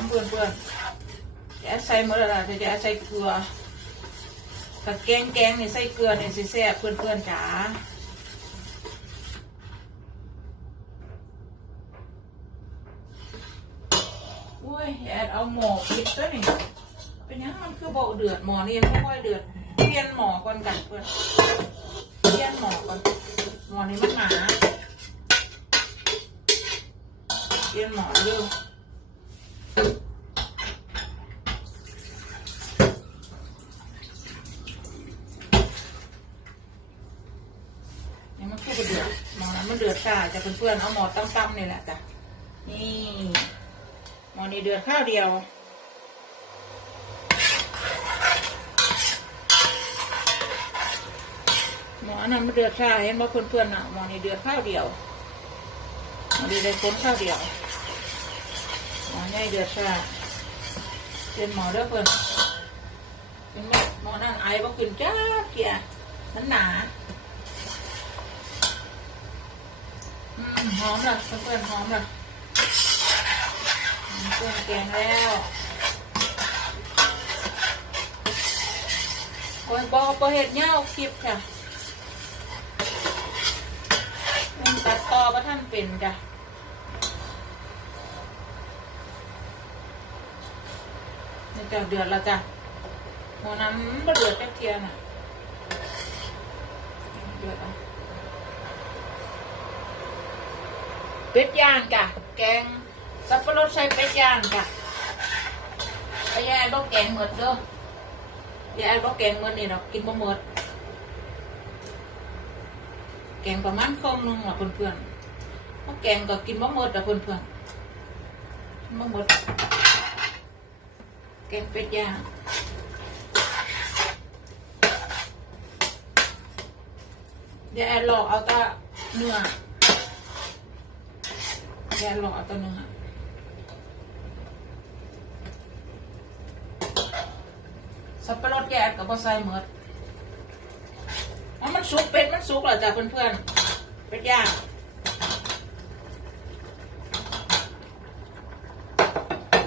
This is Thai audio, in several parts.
มเพื่อนเพื่อนๆจะใส่หมดแล้วล่ะแต่จะใส่เกลือกับแกงแกงนี่ใส่เกลือเนี่สิแซ่บเพื่อนเพื่อนๆจ๋าอุ้ยแอดเอาหมอปิดตัวนี่เป็นยังมันคือบอกเดือดหมอนี่ยค่อยเดือดเปลี่ยนหมอก่อนกันเพื่อนเปลี่ยนหมอก่อนหมอนี่มันหนาเปลี่ยนหมอเร็วยงมันคู่กระเดือดห มันเดือดค่ะจะเพื่อนๆเอาหมอตั้มๆนี่แหละจ้ะนี่หมอนี่เดือดข้าวเดียวหมอนั้นมันเดือดข้าวเห็นว่าเพื่อนๆน่ะหมอนี่เดือดข้าวเดียวหมอนี่ได้คนข้าวเดียวหมอใหญ่เดือดข้าวเป็นหมอเด้อเพื่อนเป็นหมอหมอนั่นไอ้บ่ขึ้นจ้าเกียมันหนา อืม หอมละเพื่อนหอมละเครื่องแกงแล้วโอ้ยบอบอเห็ดเง่าคลิปค่ะมันตัดต่อประท่านเป็นจ้ะนี่จะเดือดแล้วจ้ะหมอน้ำก็เดือดแค่เทียน่ะเดือดอะ เป็ดย่างจ้ะแกงสับปะรดใส่เป็ดย่างจ้ะไอ้ยายบอกแกงหมดเด้อยายบอกแกงหมดนี่เนาะกินบ่หมดแกงประมาณครึ่งนึงอะเพื่อนๆเพราะแกงก็กินบ่หมดอะเพื่อนๆบ่หมดแกงเป็ดย่างเดี๋ยวแอนหลอกเอาแตะเนื้อ แกะหลอดตัวหนึงอะสับปะรดแยกกับบะไซเหมือดมันสุกเป็ดมันสุกเหรอจ้ะเพื่อนๆ เป็ดย่าง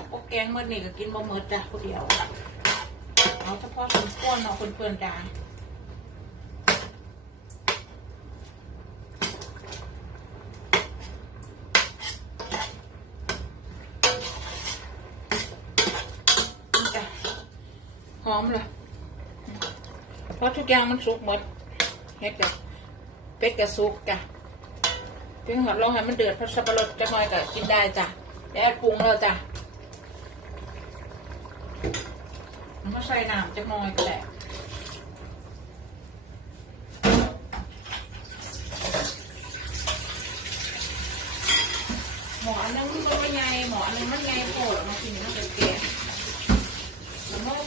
พวกแกงเมื่อนี่ก็กินบะเมิดจ้ะผู้เดียว เอาเฉพาะส่วนก้นเนาะเพื่อนๆจ้าจ้ะห อมเลยเพราะทุกอย่างมันสุกหมดเฮ็ดจ้ะเป็ดกับสุกจ้ะเพียงหัดลองให้มันเดือดเพราะสับปะรดจะน้อยก็กินได้จ้ะแล้วปรุงแล้วจ้ะมันก็ใส่น้ำจะน้อยก็ได้หมอนึงมันไม่ใหญ่หมอนึงมันใหญ่โผล่มากินมันเป็นแก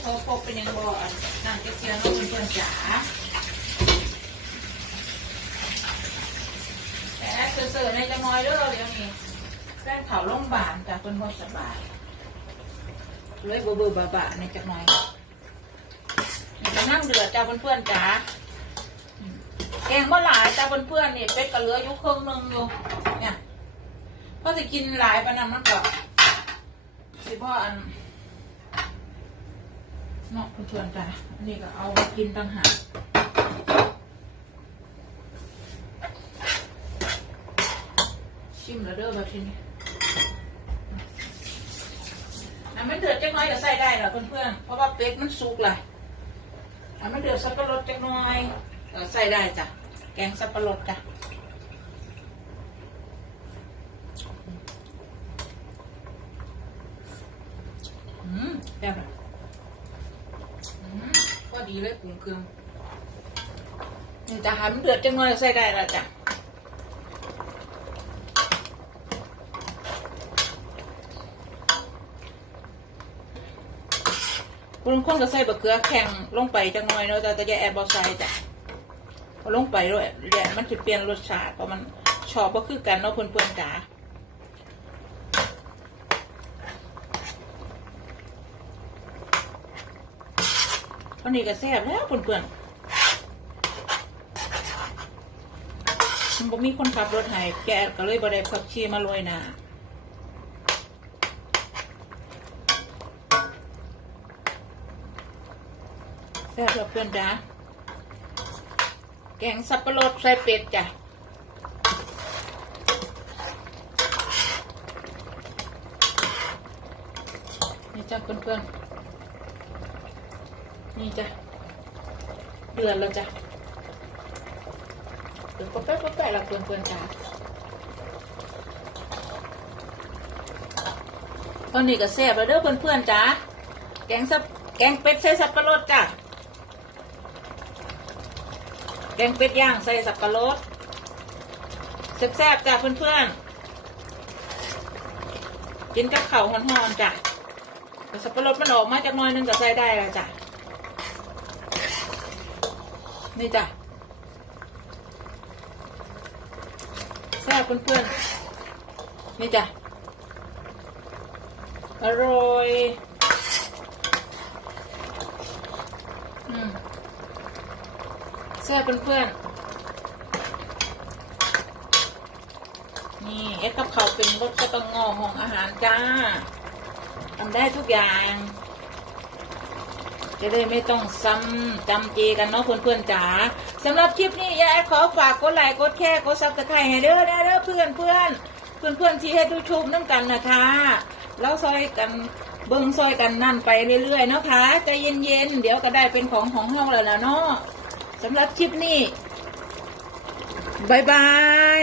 งผมว่าเขาพบเป็นยังบ่อนนางเกียวน้องเพื่อนจ๋าแต่เสือๆในจะมอยเด้อเดี๋ยวนี้แฟนเขาโรงบาลจากคนพอสบายเลยเบื่อๆบาในจักหน่อยนี่ก็นั่งเดือดจ้าเพื่อนๆจ๋าแกงเมื่อหลายจ้าเพื่อนๆนี่เป็ดกระเหลืออยู่ครึ่งหนึงอยู่เนี่ยพอจะกินหลายปานนั้นมันก็สิพ่ออัน นาะเพื่อนๆจ้ะอันนี้ก็เอากินต่างหากชิมแล้วเด้อแบบทีนี้อันมันเดือดจักน้อยก็ใส่ได้เหรอเพื่อนๆเพราะว่าเป็ดมันสุกเลยอันมันเดือดสับปะรดจักน้อยเออใส่ได้จ้ะแกงสับปะรดจ้ะอืมแซ่บ ดีเลยปรุงเครื่องนี่จะหันเดือดจังเลยใส่ได้แล้วจ้ะบางคนก็ใส่บะเขือแข็งลงไปจังหน่อยเนาะแต่จะแอดบอใส่จ้ะพอลงไปด้วยเดี๋ยวมันจะเปลี่ยนรสชาติเพราะมันชอบก็คือกันเนาะเพื่อนๆจ๋า วันนี้ก็แซ่บแล้วเพื่อนๆมันบ่มีคนขับรถให้แกก็เลยบ่ได้ขักชีมาโรยหน้าแซ่บเพื่อนจ้ะแกงสับปะรดใส่เป็ดจ้ะนี่จ้าเพื่อนๆ นี่จ้ะเดือนแล้วจ้ะเดือนก็แป๊บก็แป๊บละเพื่อนๆจ้ะตอนนี้ก็แซ่บแล้วเด้อเพื่อนๆจ้ะแกงสับแกงเป็ดใส่สับปะรดจ้ะแกงเป็ดย่างใส่สับปะรดแซ่บๆจ้ะเพื่อนๆกินกับข้าวฮ้อนๆจ้ะสับปะรดมันออกมาจากน้อยนึงก็ใส่ได้แล้วจ้ะ นี่จ้ะแซ่บเพื่อนๆนี่จ้ะอร่อยอืมแซ่บเพื่อนๆนี่เอ็ดกับเขาเป็นรสก็ต้องงอของอาหารจ้าทำได้ทุกอย่าง จะได้ไม่ต้องซ้ำจำเจกันเนาะเพื่อนๆจ๋าสำหรับคลิปนี้ยายขอฝากกดไลค์กดแชร์กดซับสไครต์ให้เด้อนะเด้อเพื่อนเพื่อนเพื่อนเพื่อนๆที่ให้ดูชมน้ำกันนะคะแล้วซอยกันเบิ้งซอยกันนั่นไปเรื่อยๆเนาะค่ะใจเย็นๆเดี๋ยวก็ได้เป็นของของห้องแล้วล่ะเนาะสำหรับคลิปนี้บายบาย